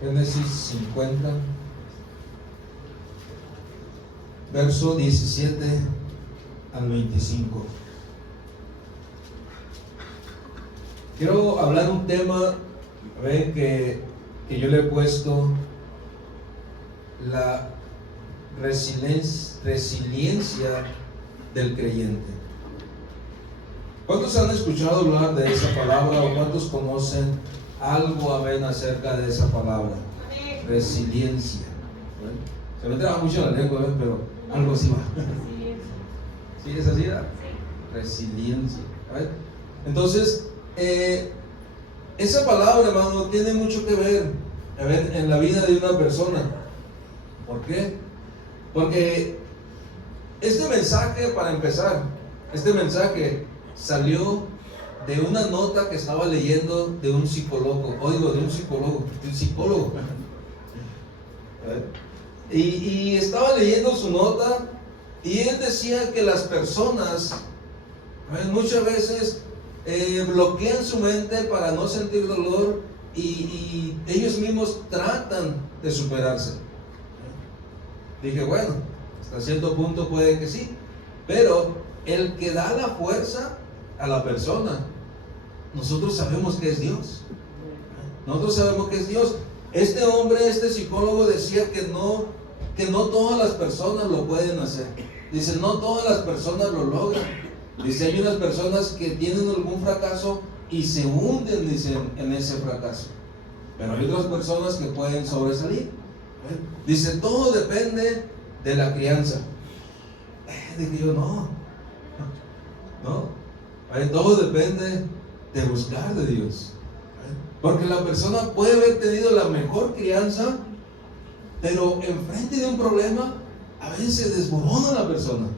Génesis 50, verso 17 al 25. Quiero hablar un tema, ven, que yo le he puesto la resiliencia del creyente. ¿Cuántos han escuchado hablar de esa palabra o cuántos conocen algo acerca de esa palabra? Resiliencia. ¿Ven? Se me traba mucho la lengua, ¿ven? Pero algo así va. ¿Sí es así? ¿Verdad? Resiliencia. ¿Ven? Entonces, esa palabra, hermano, tiene mucho que ver en la vida de una persona. ¿Por qué? Porque este mensaje, para empezar, este mensaje salió de una nota que estaba leyendo de un psicólogo, de un psicólogo. Y estaba leyendo su nota y él decía que las personas muchas veces bloquean su mente para no sentir dolor y ellos mismos tratan de superarse. Dije, bueno, hasta cierto punto puede que sí, pero el que da la fuerza a la persona, nosotros sabemos que es Dios. Nosotros sabemos que es Dios. Este hombre, este psicólogo decía que no todas las personas lo pueden hacer. Dice, no todas las personas lo logran. Dice, hay unas personas que tienen algún fracaso y se hunden, dice, en ese fracaso. Pero hay otras personas que pueden sobresalir. Dice, todo depende de la crianza. Dije yo, no. Todo depende de buscar de Dios. Porque la persona puede haber tenido la mejor crianza, pero enfrente de un problema, a veces se desmorona la persona.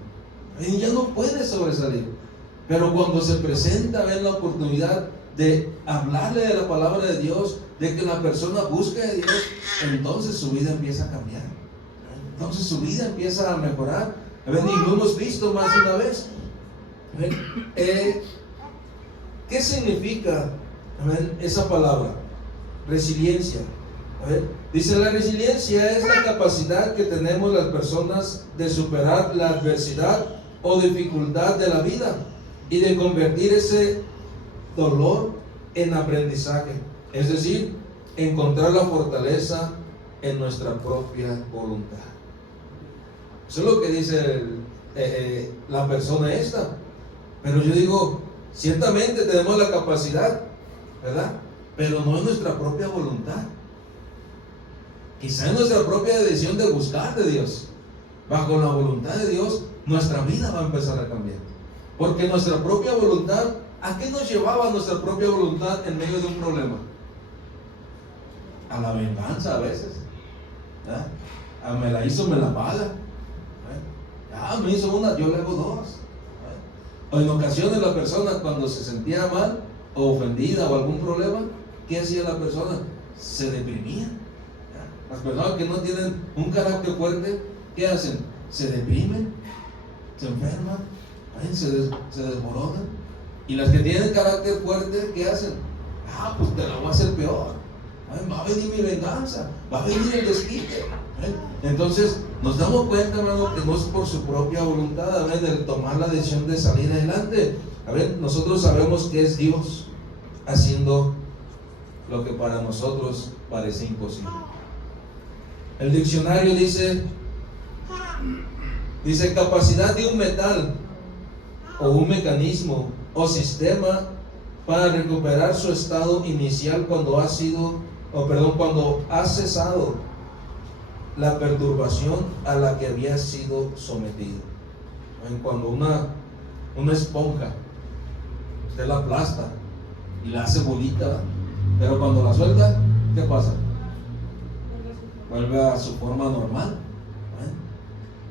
Y ya no puede sobresalir. Pero cuando se presenta la oportunidad de hablarle de la palabra de Dios, de que la persona busque a Dios, entonces su vida empieza a cambiar. Entonces su vida empieza a mejorar. Y lo hemos visto más de una vez. ¿Qué significa esa palabra? Resiliencia. Dice, la resiliencia es la capacidad que tenemos las personas de superar la adversidad o dificultad de la vida y de convertir ese dolor en aprendizaje. Es decir, encontrar la fortaleza en nuestra propia voluntad. Eso es lo que dice la persona esta. Pero yo digo, ciertamente tenemos la capacidad, ¿verdad? Pero no es nuestra propia voluntad. Quizá es nuestra propia decisión de buscar de Dios. Bajo la voluntad de Dios, nuestra vida va a empezar a cambiar. Porque nuestra propia voluntad, ¿a qué nos llevaba nuestra propia voluntad en medio de un problema? A la venganza a veces, ¿verdad? Me la hizo, me la paga. Me hizo una, yo le hago dos. O en ocasiones la persona, cuando se sentía mal o ofendida o algún problema, ¿qué hacía la persona? Se deprimía. Las personas que no tienen un carácter fuerte, ¿qué hacen? Se deprimen, se enferman, se desmoronan. Y las que tienen carácter fuerte, ¿qué hacen? Pues te la voy a hacer peor. Va a venir mi venganza, va a venir el desquite. Entonces nos damos cuenta, hermano, que no es por su propia voluntad, de tomar la decisión de salir adelante. Nosotros sabemos que es Dios haciendo lo que para nosotros parece imposible. El diccionario dice capacidad de un metal o un mecanismo o sistema para recuperar su estado inicial cuando ha cesado la perturbación a la que había sido sometido. Cuando una esponja usted la aplasta y la hace bolita, pero cuando la suelta, ¿qué pasa? Vuelve a su forma normal.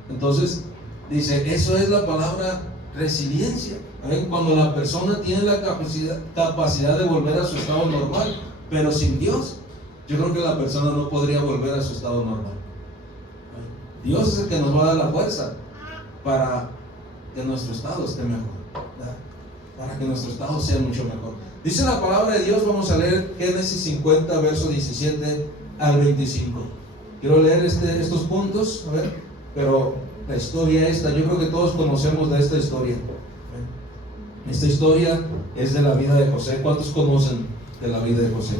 Entonces dice, eso es la palabra resiliencia. Cuando la persona tiene la capacidad de volver a su estado normal, pero sin Dios, yo creo que la persona no podría volver a su estado normal. Dios es el que nos va a dar la fuerza para que nuestro estado esté mejor, ¿verdad? Para que nuestro estado sea mucho mejor. Dice la palabra de Dios, vamos a leer Génesis 50, verso 17 al 25. Quiero leer estos puntos, a ver, pero la historia esta, yo creo que todos conocemos de esta historia. Esta historia es de la vida de José. ¿Cuántos conocen de la vida de José?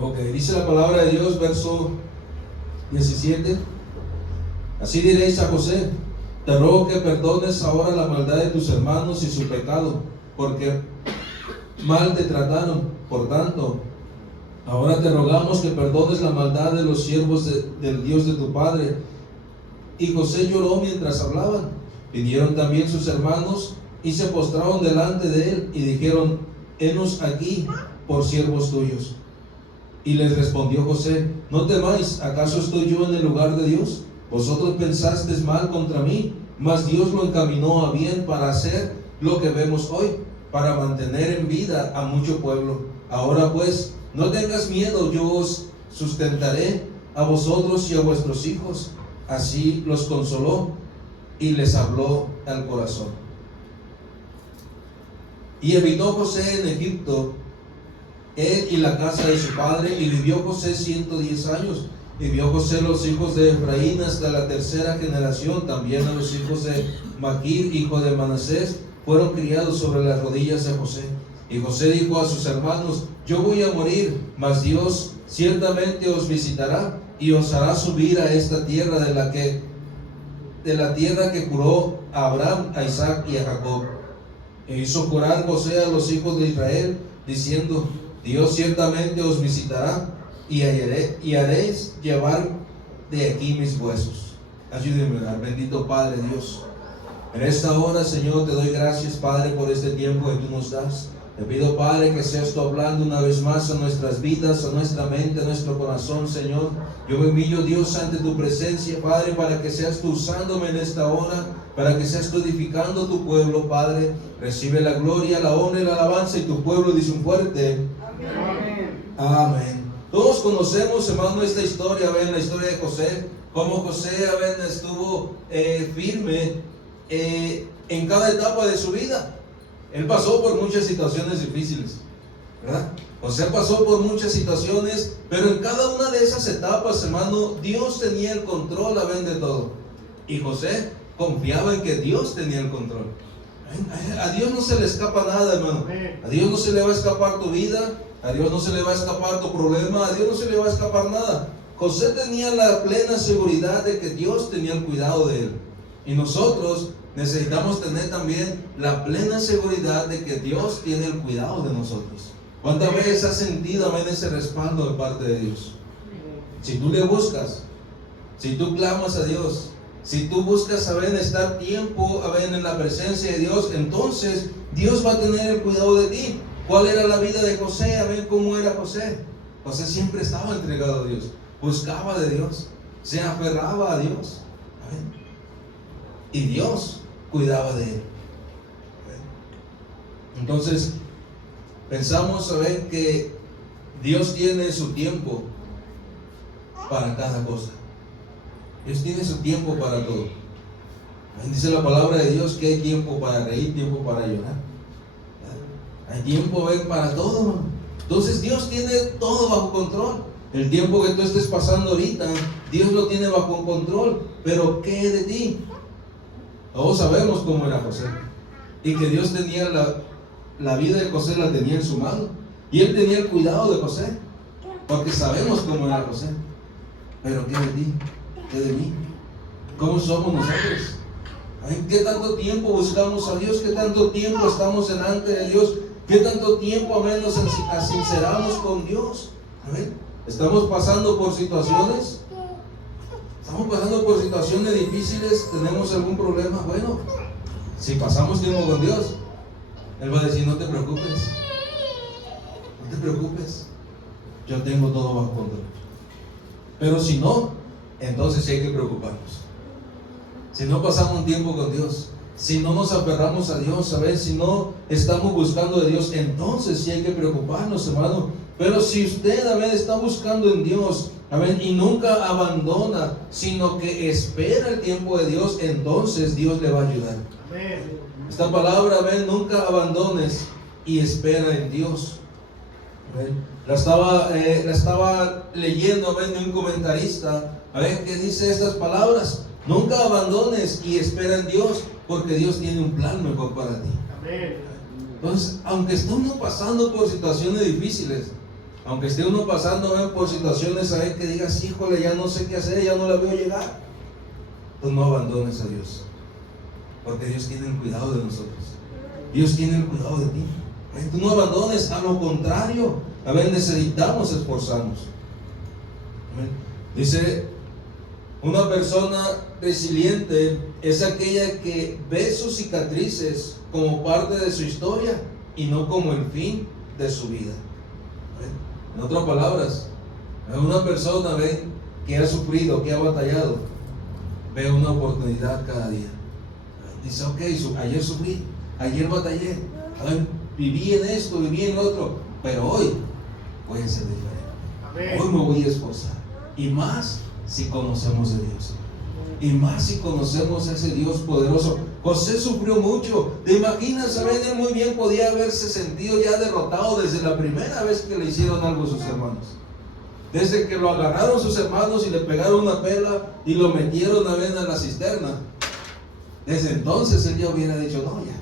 Ok, dice la palabra de Dios, verso 17. Así diréis a José: te ruego que perdones ahora la maldad de tus hermanos y su pecado, porque mal te trataron. Por tanto, ahora te rogamos que perdones la maldad de los siervos del Dios de tu padre. Y José lloró mientras hablaban. Vinieron también sus hermanos y se postraron delante de él y dijeron: henos aquí por siervos tuyos. Y les respondió José: no temáis, ¿acaso estoy yo en el lugar de Dios? Vosotros pensasteis mal contra mí, mas Dios lo encaminó a bien para hacer lo que vemos hoy, para mantener en vida a mucho pueblo. Ahora pues, no tengas miedo, yo os sustentaré a vosotros y a vuestros hijos. Así los consoló y les habló al corazón. Y habitó José en Egipto, él y la casa de su padre, y vivió José 110 años. Y vio José los hijos de Efraín hasta la tercera generación. También a los hijos de Maquir, hijo de Manasés, fueron criados sobre las rodillas de José. Y José dijo a sus hermanos: yo voy a morir, mas Dios ciertamente os visitará y os hará subir a esta tierra de la tierra que juró a Abraham, a Isaac y a Jacob. E hizo jurar José a los hijos de Israel, diciendo: Dios ciertamente os visitará y haréis llevar de aquí mis huesos. Ayúdenme a orar. Bendito Padre Dios, en esta hora, Señor, te doy gracias, Padre, por este tiempo que tú nos das. Te pido, Padre, que seas tú hablando una vez más a nuestras vidas, a nuestra mente, a nuestro corazón, Señor. Yo me humillo, Dios, ante tu presencia, Padre, para que seas tú usándome en esta hora, para que seas tú edificando tu pueblo, Padre. Recibe la gloria, la honra y la alabanza, y tu pueblo dice un fuerte amén. Amén. Todos conocemos, hermano, esta historia, ven, la historia de José, cómo José, ven, estuvo firme en cada etapa de su vida. Él pasó por muchas situaciones difíciles, ¿verdad? José pasó por muchas situaciones, pero en cada una de esas etapas, hermano, Dios tenía el control, de todo. Y José confiaba en que Dios tenía el control. A Dios no se le escapa nada, hermano. A Dios no se le va a escapar tu vida, a Dios no se le va a escapar tu problema, a Dios no se le va a escapar nada. José tenía la plena seguridad de que Dios tenía el cuidado de él. Y nosotros necesitamos tener también la plena seguridad de que Dios tiene el cuidado de nosotros. ¿Cuántas veces has sentido, amén, ese respaldo de parte de Dios? Si tú le buscas, si tú clamas a Dios, si tú buscas, amén, estar tiempo, amén, en la presencia de Dios, entonces Dios va a tener el cuidado de ti. ¿Cuál era la vida de José? Amén, ¿cómo era José? José siempre estaba entregado a Dios, buscaba de Dios, se aferraba a Dios, amén, y Dios cuidaba de él. Entonces pensamos, saber que Dios tiene su tiempo para cada cosa. Dios tiene su tiempo para todo. Dice la palabra de Dios que hay tiempo para reír, tiempo para llorar. Hay tiempo, para todo. Entonces Dios tiene todo bajo control. El tiempo que tú estés pasando ahorita, Dios lo tiene bajo control. Pero ¿qué de ti? Todos sabemos cómo era José, y que Dios tenía la vida de José, la tenía en su mano, y Él tenía el cuidado de José, porque sabemos cómo era José. Pero ¿qué de ti? ¿Qué de mí? ¿Cómo somos nosotros? ¿Qué tanto tiempo buscamos a Dios? ¿Qué tanto tiempo estamos delante de Dios? ¿Qué tanto tiempo, amén, nos sinceramos con Dios? Amén. ¿Estamos pasando por situaciones? ¿Estamos pasando por situaciones difíciles? ¿Tenemos algún problema? Bueno, si pasamos tiempo con Dios, Él va a decir: no te preocupes, no te preocupes, yo tengo todo bajo control. Pero si no, entonces sí hay que preocuparnos. Si no pasamos un tiempo con Dios, si no nos aferramos a Dios, ¿sabes? Si no estamos buscando de Dios, entonces sí hay que preocuparnos, hermano. Pero si usted, amén, está buscando en Dios, amén, y nunca abandona, sino que espera el tiempo de Dios, entonces Dios le va a ayudar. Amén. Esta palabra, amén, nunca abandones y espera en Dios. La estaba leyendo de un comentarista, que dice estas palabras: nunca abandones y espera en Dios, porque Dios tiene un plan mejor para ti. Amén. Entonces, aunque esté uno pasando por situaciones difíciles, aunque esté uno pasando por situaciones que digas, híjole, ya no sé qué hacer, ya no la veo llegar, pues no abandones a Dios, porque Dios tiene el cuidado de nosotros. Dios tiene el cuidado de ti. Tú no abandones, a lo contrario, necesitamos esforzarnos. Dice, una persona resiliente es aquella que ve sus cicatrices como parte de su historia y no como el fin de su vida. En otras palabras, una persona que ha sufrido, que ha batallado, ve una oportunidad cada día. Dice, ok, ayer sufrí, ayer batallé, viví en esto, viví en lo otro, pero hoy voy a ser diferente. Hoy me voy a esforzar. Y más si conocemos de Dios. Y más si conocemos a ese Dios poderoso. José sufrió mucho. ¿Te imaginas? Él muy bien podía haberse sentido ya derrotado desde la primera vez que le hicieron algo a sus hermanos. Desde que lo agarraron sus hermanos y le pegaron una pela y lo metieron a la cisterna. Desde entonces él ya hubiera dicho, no, ya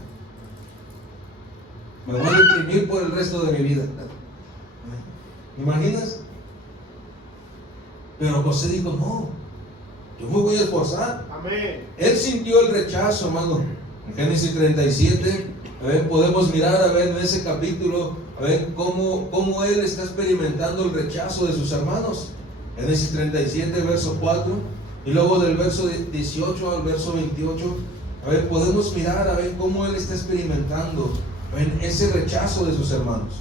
me voy a deprimir por el resto de mi vida. ¿Me imaginas? Pero José dijo, no, yo me voy a esforzar. Amén. Él sintió el rechazo, hermano. En Génesis 37, podemos mirar en ese capítulo, cómo él está experimentando el rechazo de sus hermanos. Génesis 37, verso 4, y luego del verso 18 al verso 28, podemos mirar cómo él está experimentando ese rechazo de sus hermanos.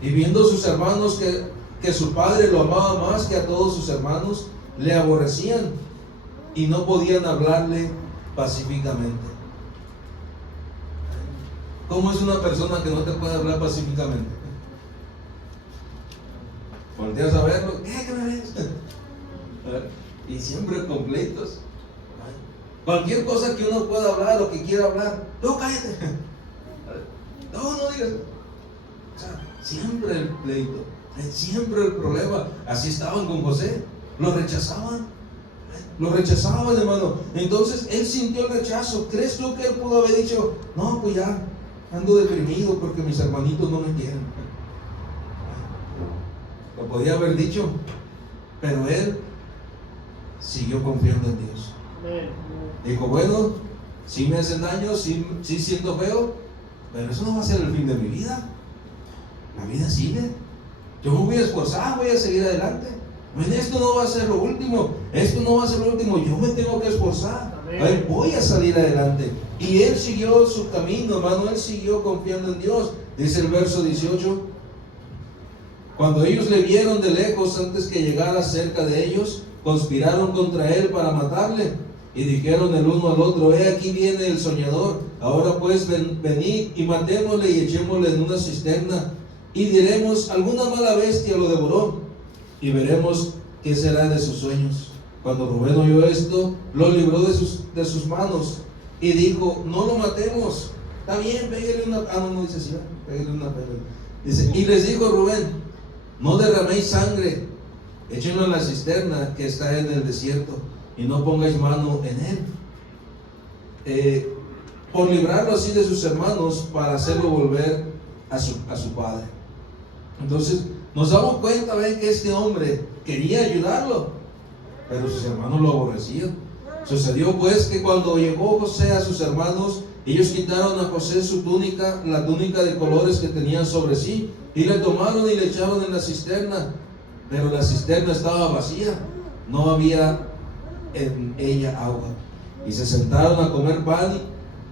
Y viendo sus hermanos que su padre lo amaba más que a todos sus hermanos, le aborrecían y no podían hablarle pacíficamente. ¿Cómo es una persona que no te puede hablar pacíficamente? Volteas a verlo, ¿qué me ves? Y siempre conflictos. Cualquier cosa que uno pueda hablar o que quiera hablar, no, cállate. No digas. O sea, siempre el pleito, siempre el problema. Así estaban con José. Lo rechazaban, hermano. Entonces él sintió el rechazo. ¿Crees tú que él pudo haber dicho, no, pues ya ando deprimido porque mis hermanitos no me quieren? Lo podía haber dicho, pero él siguió confiando en Dios. Dijo, bueno, sí me hacen daño, sí siento feo, pero eso no va a ser el fin de mi vida. La vida sigue. Yo me voy a esforzar, voy a seguir adelante. Esto no va a ser lo último. Yo me tengo que esforzar. Voy a salir adelante. Y él siguió su camino, hermano. Él siguió confiando en Dios. Dice el verso 18: cuando ellos le vieron de lejos, antes que llegara cerca de ellos, conspiraron contra él para matarle. Y dijeron el uno al otro: he aquí viene el soñador. Ahora pues venid y matémosle y echémosle en una cisterna, y diremos, alguna mala bestia lo devoró, y veremos qué será de sus sueños. Cuando Rubén oyó esto, lo libró de sus manos y dijo, no lo matemos. Está bien, pégale una... no dice así, pégale una pela. Dice, y les dijo Rubén, no derraméis sangre, échenlo en la cisterna que está en el desierto, y no pongáis mano en él. Por librarlo así de sus hermanos, para hacerlo volver a su padre. Entonces nos damos cuenta, que este hombre quería ayudarlo, pero sus hermanos lo aborrecían. Sucedió pues que cuando llegó José a sus hermanos, ellos quitaron a José su túnica, la túnica de colores que tenía sobre sí, y le tomaron y le echaron en la cisterna, pero la cisterna estaba vacía, no había en ella agua. Y se sentaron a comer pan,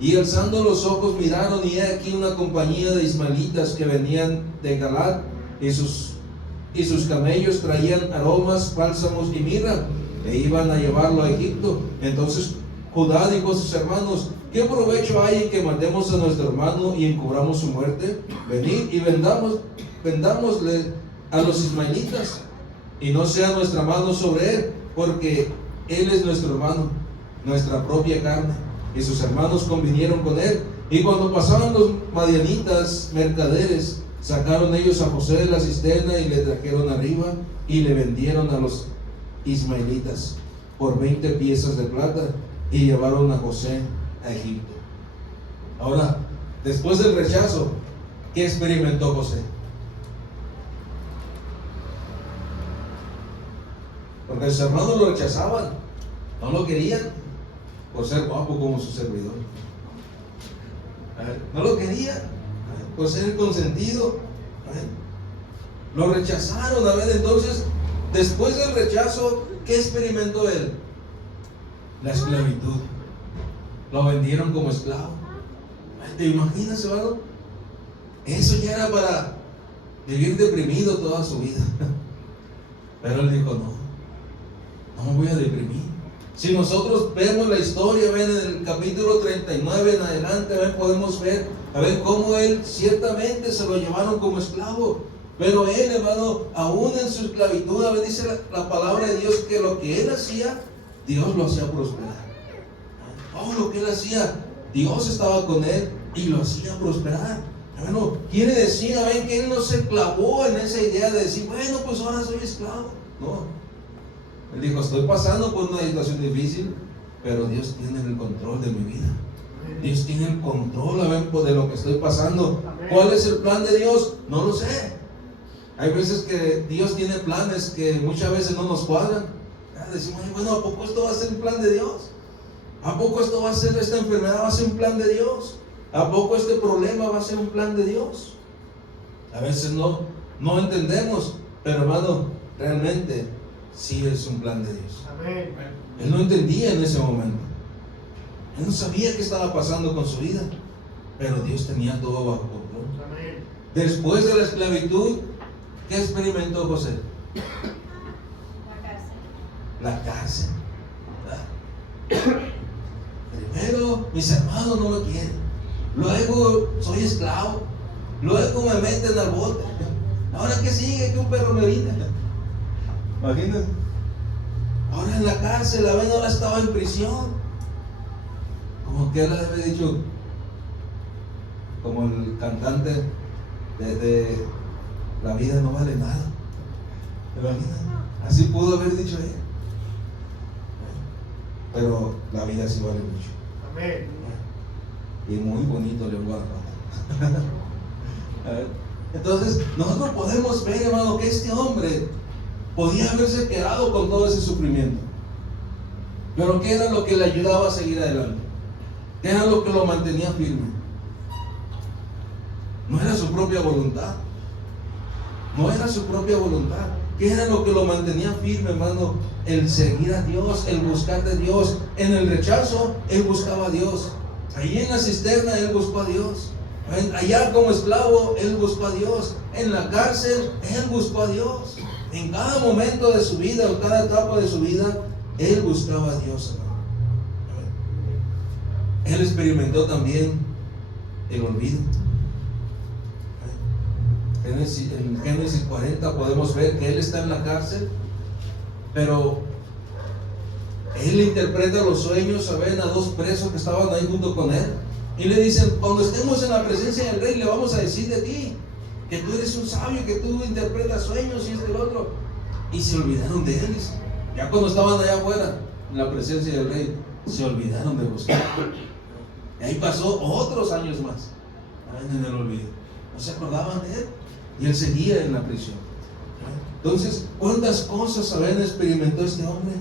y alzando los ojos miraron, y he aquí una compañía de ismaelitas que venían de Galaad, y sus camellos traían aromas, bálsamos y mirra, e iban a llevarlo a Egipto. Entonces Judá dijo a sus hermanos, ¿qué provecho hay en que matemos a nuestro hermano y encubramos su muerte? Venid y vendámosle a los ismaelitas, y no sea nuestra mano sobre él, porque él es nuestro hermano, nuestra propia carne. Y sus hermanos convinieron con él. Y cuando pasaban los madianitas mercaderes, Sacaron ellos a José de la cisterna y le trajeron arriba y le vendieron a los ismaelitas por 20 piezas de plata y llevaron a José a Egipto. Ahora, después del rechazo, ¿qué experimentó José? Porque sus hermanos lo rechazaban, no lo querían por ser guapo como su servidor. No lo querían por ser el consentido. Lo rechazaron. Entonces, después del rechazo, ¿qué experimentó él? La esclavitud. Lo vendieron como esclavo. ¿Te imaginas, hermano? Eso ya era para vivir deprimido toda su vida. Pero él dijo, no me voy a deprimir. Si nosotros vemos la historia, ven, en el capítulo 39 en adelante, podemos ver, cómo él ciertamente se lo llevaron como esclavo. Pero él, hermano, aún en su esclavitud, dice la palabra de Dios que lo que él hacía, Dios lo hacía prosperar. Todo lo que él hacía, Dios estaba con él y lo hacía prosperar. Bueno, quiere decir, que él no se clavó en esa idea de decir, bueno, pues ahora soy esclavo. No. Él dijo, estoy pasando por una situación difícil, pero Dios tiene el control de mi vida. Dios tiene el control de lo que estoy pasando. ¿Cuál es el plan de Dios? No lo sé. Hay veces que Dios tiene planes que muchas veces no nos cuadran. Decimos, bueno, ¿a poco esto va a ser un plan de Dios? ¿A poco esto va a ser, esta enfermedad va a ser un plan de Dios? ¿A poco este problema va a ser un plan de Dios? A veces no entendemos, pero hermano, realmente sí es un plan de Dios. Amén. Él no entendía en ese momento. Él no sabía qué estaba pasando con su vida, pero Dios tenía todo bajo control. Amén. Después de la esclavitud, ¿qué experimentó José? La cárcel. Primero, mis hermanos no me quieren. Luego, soy esclavo. Luego me meten al bote. Ahora, ¿qué sigue? Que un perro me orina. Imagínate. Ahora en la cárcel, ahora estaba en prisión. Como que él le había dicho, como el cantante de La vida no vale nada. ¿Te imaginas? Así pudo haber dicho él. Pero la vida sí vale mucho. Amén. Y muy bonito le voy a Entonces, nosotros podemos ver, hermano, que este hombre podía haberse quedado con todo ese sufrimiento. Pero ¿qué era lo que le ayudaba a seguir adelante? ¿Qué era lo que lo mantenía firme? No era su propia voluntad. No era su propia voluntad. ¿Qué era lo que lo mantenía firme, hermano? El seguir a Dios, el buscar de Dios. En el rechazo, él buscaba a Dios. Ahí en la cisterna, él buscó a Dios. Allá como esclavo, él buscó a Dios. En la cárcel, él buscó a Dios. En cada momento de su vida, en cada etapa de su vida, él buscaba a Dios, hermano. Él experimentó también el olvido. En Génesis 40 podemos ver que él está en la cárcel, pero él interpreta los sueños, ¿saben? A dos presos que estaban ahí junto con él, y le dicen, cuando estemos en la presencia del rey, le vamos a decir de ti, que tú eres un sabio, que tú interpretas sueños y el otro. Y se olvidaron de él. Ya cuando estaban allá afuera, en la presencia del rey, se olvidaron de buscar. Y ahí pasó otros años más, en el olvido. No se acordaban de él. Y él seguía en la prisión. Entonces, ¿cuántas cosas, saben, experimentó este hombre?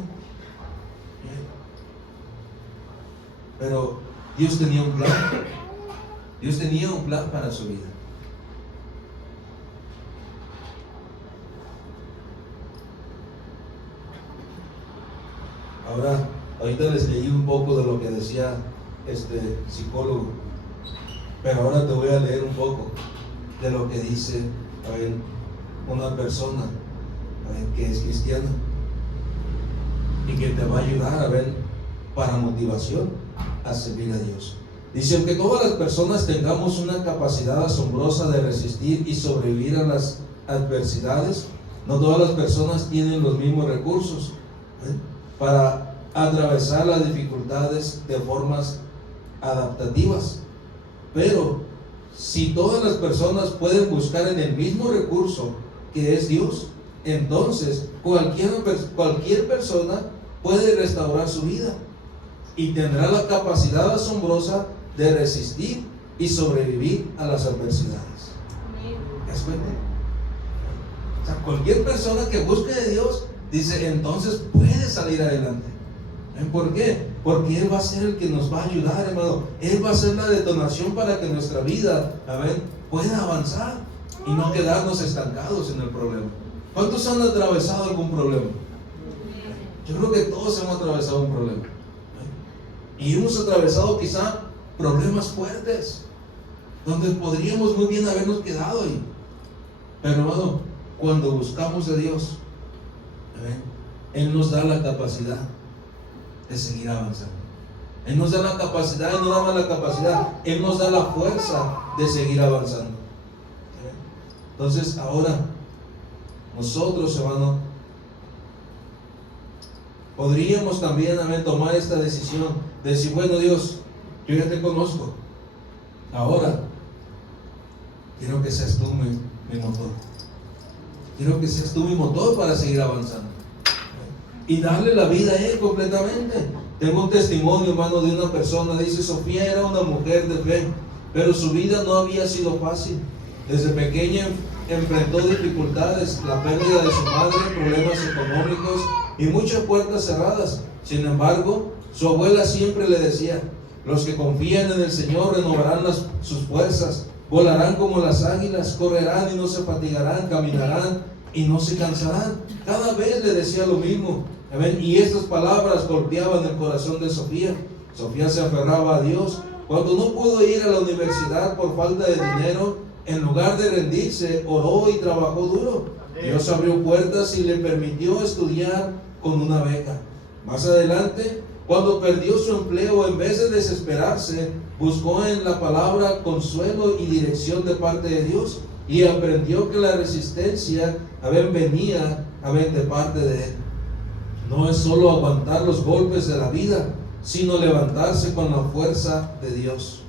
Pero Dios tenía un plan. Dios tenía un plan para su vida. Ahora, ahorita les leí un poco de lo que decía este psicólogo, pero ahora te voy a leer un poco de lo que dice una persona que es cristiana y que te va a ayudar para motivación a servir a Dios. Dice, aunque todas las personas tengamos una capacidad asombrosa de resistir y sobrevivir a las adversidades, no todas las personas tienen los mismos recursos para atravesar las dificultades de formas adaptativas. Pero si todas las personas pueden buscar en el mismo recurso que es Dios, entonces cualquier persona puede restaurar su vida y tendrá la capacidad asombrosa de resistir y sobrevivir a las adversidades. ¿Es cuenta? O sea, cualquier persona que busque de Dios, dice, entonces puede salir adelante. ¿Por qué? Porque Él va a ser el que nos va a ayudar, hermano. Él va a ser la detonación para que nuestra vida, pueda avanzar y no quedarnos estancados en el problema. ¿Cuántos han atravesado algún problema? Yo creo que todos hemos atravesado un problema. Y hemos atravesado quizá problemas fuertes, donde podríamos muy bien habernos quedado ahí. Pero hermano, cuando buscamos de Dios, Él nos da la capacidad de seguir avanzando. Él nos da la capacidad, Él no da más la capacidad, Él nos da la fuerza de seguir avanzando. Entonces ahora, nosotros, hermano, podríamos también tomar esta decisión de decir, bueno, Dios, yo ya te conozco, ahora quiero que seas tú mi motor. Quiero que seas tú mi motor para seguir avanzando y darle la vida a Él completamente. Tengo un testimonio, hermano, de una persona. Dice, Sofía era una mujer de fe, pero su vida no había sido fácil. Desde pequeña enfrentó dificultades, la pérdida de su madre, problemas económicos y muchas puertas cerradas. Sin embargo, su abuela siempre le decía, los que confían en el Señor renovarán sus fuerzas, volarán como las águilas, correrán y no se fatigarán, caminarán y no se cansarán. Cada vez le decía lo mismo. Y estas palabras golpeaban el corazón de Sofía. Sofía se aferraba a Dios. Cuando no pudo ir a la universidad por falta de dinero, en lugar de rendirse, oró y trabajó duro. Dios abrió puertas y le permitió estudiar con una beca. Más adelante, cuando perdió su empleo, en vez de desesperarse, buscó en la palabra consuelo y dirección de parte de Dios y aprendió que la resistencia venía de parte de Él. No es solo aguantar los golpes de la vida, sino levantarse con la fuerza de Dios.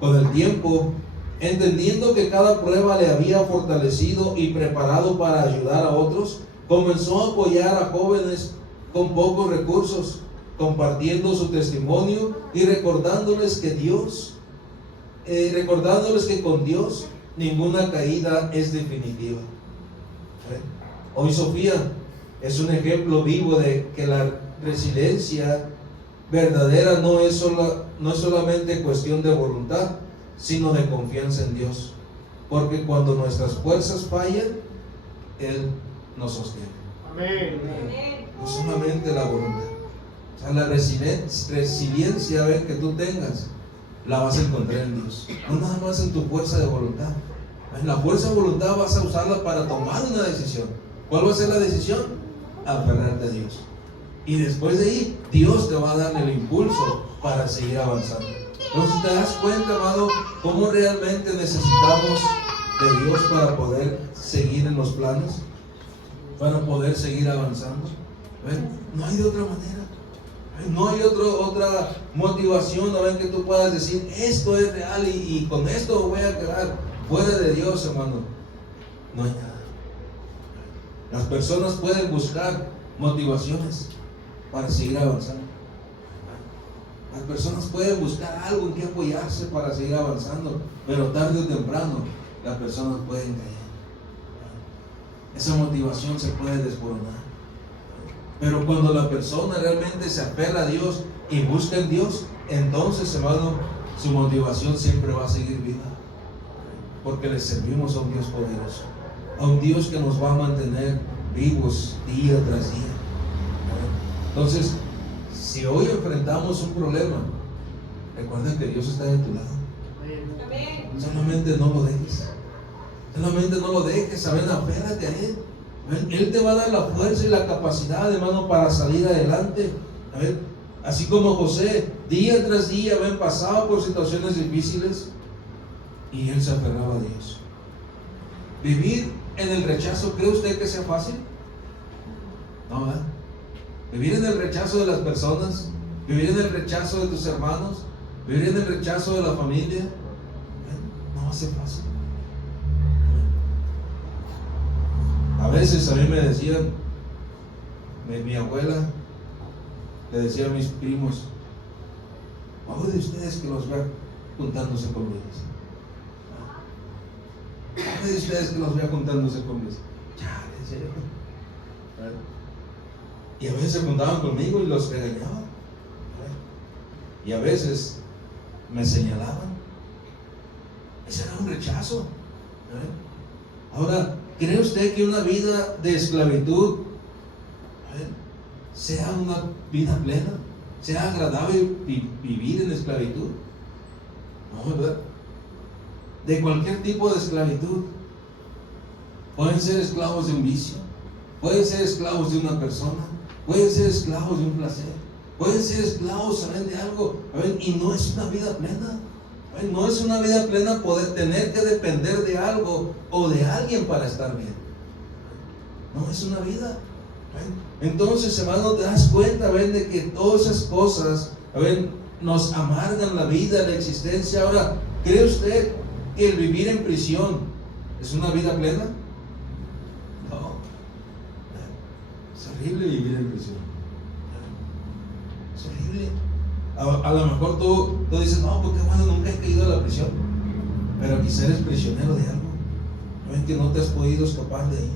Con el tiempo, entendiendo que cada prueba le había fortalecido y preparado para ayudar a otros, comenzó a apoyar a jóvenes con pocos recursos, compartiendo su testimonio y recordándoles que con Dios ninguna caída es definitiva. Hoy Sofía es un ejemplo vivo de que la resiliencia verdadera no es solamente cuestión de voluntad, sino de confianza en Dios. Porque cuando nuestras fuerzas fallan, Él nos sostiene. Amén. No solamente la voluntad. O sea, la resiliencia que tú tengas, la vas a encontrar en Dios. No nada más en tu fuerza de voluntad. En la fuerza de voluntad vas a usarla para tomar una decisión. ¿Cuál va a ser la decisión? Aferrarte a Dios. Y después de ahí, Dios te va a dar el impulso para seguir avanzando. Entonces te das cuenta, amado, cómo realmente necesitamos de Dios para poder seguir en los planes, para poder seguir avanzando. No hay de otra manera. No hay otra motivación que tú puedas decir, esto es real y con esto voy a quedar fuera de Dios, hermano. No hay nada. Las personas pueden buscar motivaciones para seguir avanzando. Las personas pueden buscar algo en que apoyarse para seguir avanzando, pero tarde o temprano las personas pueden caer. Esa motivación se puede desmoronar. Pero cuando la persona realmente se aferra a Dios y busca en Dios, entonces, hermano, su motivación siempre va a seguir viva. Porque le servimos a un Dios poderoso, a un Dios que nos va a mantener vivos día tras día. Entonces, si hoy enfrentamos un problema, recuerda que Dios está de tu lado. Amén. Solamente no lo dejes. Solamente no lo dejes, aférrate a Él. Él te va a dar la fuerza y la capacidad, hermano, para salir adelante. Así como José, día tras día, pasaba por situaciones difíciles y él se aferraba a Dios. Vivir en el rechazo, ¿cree usted que sea fácil? No, ¿verdad? Vivir en el rechazo de las personas, vivir en el rechazo de tus hermanos, vivir en el rechazo de la familia, hace fácil. A veces a mí me decían, mi abuela le decía a mis primos, ¿cómo de ustedes que los vea juntándose conmigo? ¿Cómo de ustedes que los vea juntándose conmigo? Ya, le decía yo. Y a veces se juntaban conmigo y los regañaban. Y a veces me señalaban. Ese era un rechazo. Ahora, ¿cree usted que una vida de esclavitud sea una vida plena? ¿Sea agradable vivir en esclavitud? No, ¿verdad? De cualquier tipo de esclavitud. Pueden ser esclavos de un vicio, pueden ser esclavos de una persona, pueden ser esclavos de un placer, pueden ser esclavos, ¿saben?, de algo, ¿saben? Y no es una vida plena. No es una vida plena poder tener que depender de algo o de alguien para estar bien. No es una vida. Entonces, hermano, te das cuenta, ¿ven?, de que todas esas cosas, ¿ven?, nos amargan la vida, la existencia. Ahora, ¿cree usted que el vivir en prisión es una vida plena? No. Es horrible vivir en prisión. Es horrible. A lo mejor tú dices, no, porque bueno, nunca he caído a la prisión. Pero quizá eres prisionero de algo. ¿Ven que no te has podido escapar de ahí?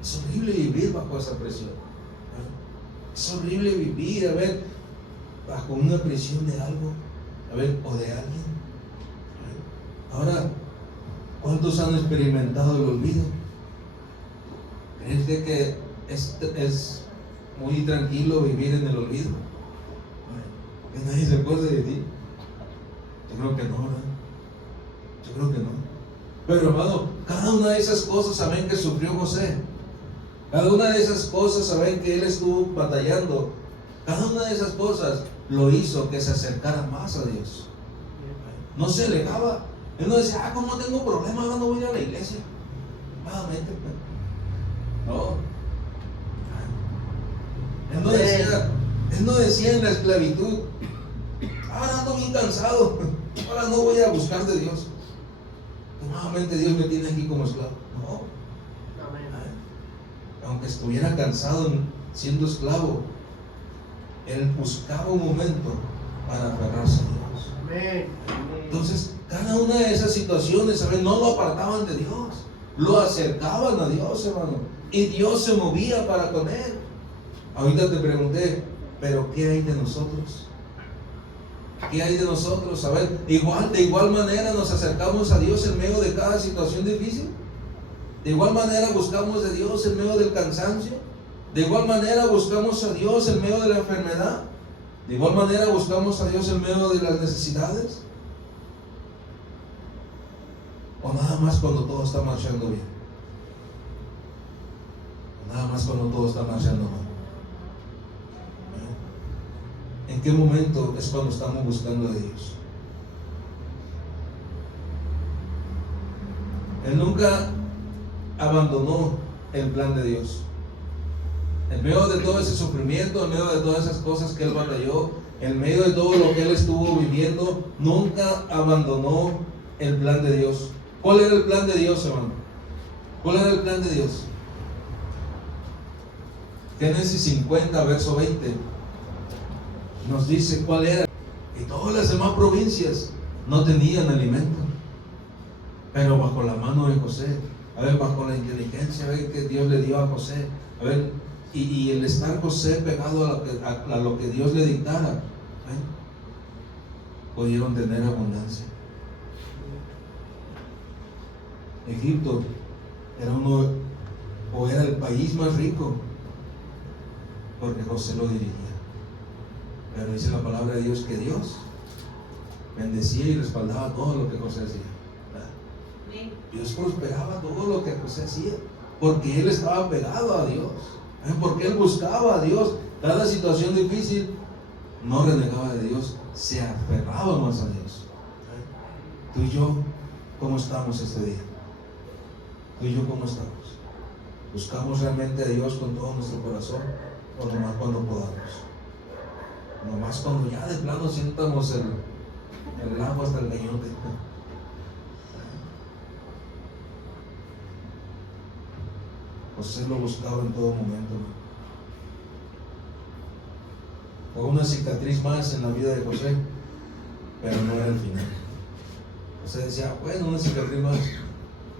Es horrible vivir bajo esa presión. Es horrible vivir, bajo una presión de algo, o de alguien. Ahora, ¿cuántos han experimentado el olvido? ¿Cree usted que es muy tranquilo vivir en el olvido? ¿Que nadie se acuerde de ti? Yo creo que no, ¿verdad? Yo creo que no. Pero hermano, cada una de esas cosas, saben que sufrió José. Cada una de esas cosas, saben que él estuvo batallando. Cada una de esas cosas lo hizo que se acercara más a Dios. No se alejaba. Él no decía, como tengo problemas, ahora no voy a ir a la iglesia. Nuevamente, no. Él no decía en la esclavitud, ahora ando bien cansado, ahora no voy a buscar de Dios. Nuevamente Dios me tiene aquí como esclavo. No. Aunque estuviera cansado siendo esclavo, él buscaba un momento para aferrarse a Dios. Entonces, cada una de esas situaciones, ¿saben?, no lo apartaban de Dios, lo acercaban a Dios, hermano, y Dios se movía para con él. Ahorita te pregunté, pero ¿qué hay de nosotros? ¿Qué hay de nosotros? A ver, de igual manera nos acercamos a Dios en medio de cada situación difícil. De igual manera buscamos a Dios en medio del cansancio. De igual manera buscamos a Dios en medio de la enfermedad. De igual manera buscamos a Dios en medio de las necesidades. O nada más cuando todo está marchando bien. O nada más cuando todo está marchando mal. ¿En qué momento es cuando estamos buscando a Dios? Él nunca abandonó el plan de Dios. En medio de todo ese sufrimiento, en medio de todas esas cosas que él batalló, en medio de todo lo que él estuvo viviendo, nunca abandonó el plan de Dios. ¿Cuál era el plan de Dios, hermano? ¿Cuál era el plan de Dios? Génesis 50, verso 20 nos dice cuál era. Y todas las demás provincias no tenían alimento, pero bajo la mano de José, bajo la inteligencia que Dios le dio a José, y el estar José pegado a lo que Dios le dictara, pudieron tener abundancia. Egipto era el país más rico porque José lo dirigía. Pero dice la palabra de Dios que Dios bendecía y respaldaba todo lo que José hacía. Dios prosperaba todo lo que José hacía, porque él estaba pegado a Dios, porque él buscaba a Dios. Cada situación difícil no renegaba de Dios, se aferraba más a Dios. Tú y yo, ¿cómo estamos este día? Tú y yo, ¿cómo estamos? ¿Buscamos realmente a Dios con todo nuestro corazón, o nomás cuando podamos? Nomás cuando ya de plano sientamos el agua hasta el gañote. José lo buscaba en todo momento. Fue una cicatriz más en la vida de José, pero no era el final. José decía, bueno, una cicatriz más,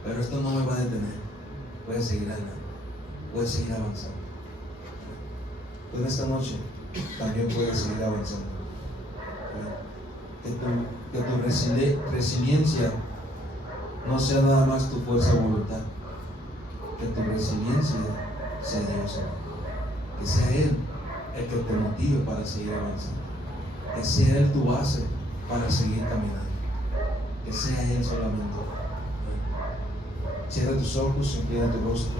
pero esto no me va a detener. Voy a seguir adelante, voy a seguir avanzando. Pero esta noche también puedes seguir avanzando. Que tu resiliencia no sea nada más tu fuerza de voluntad. Que tu resiliencia sea Dios. Que sea Él el que te motive para seguir avanzando. Que sea Él tu base para seguir caminando. Que sea Él solamente. Cierra tus ojos, inclina tu rostro.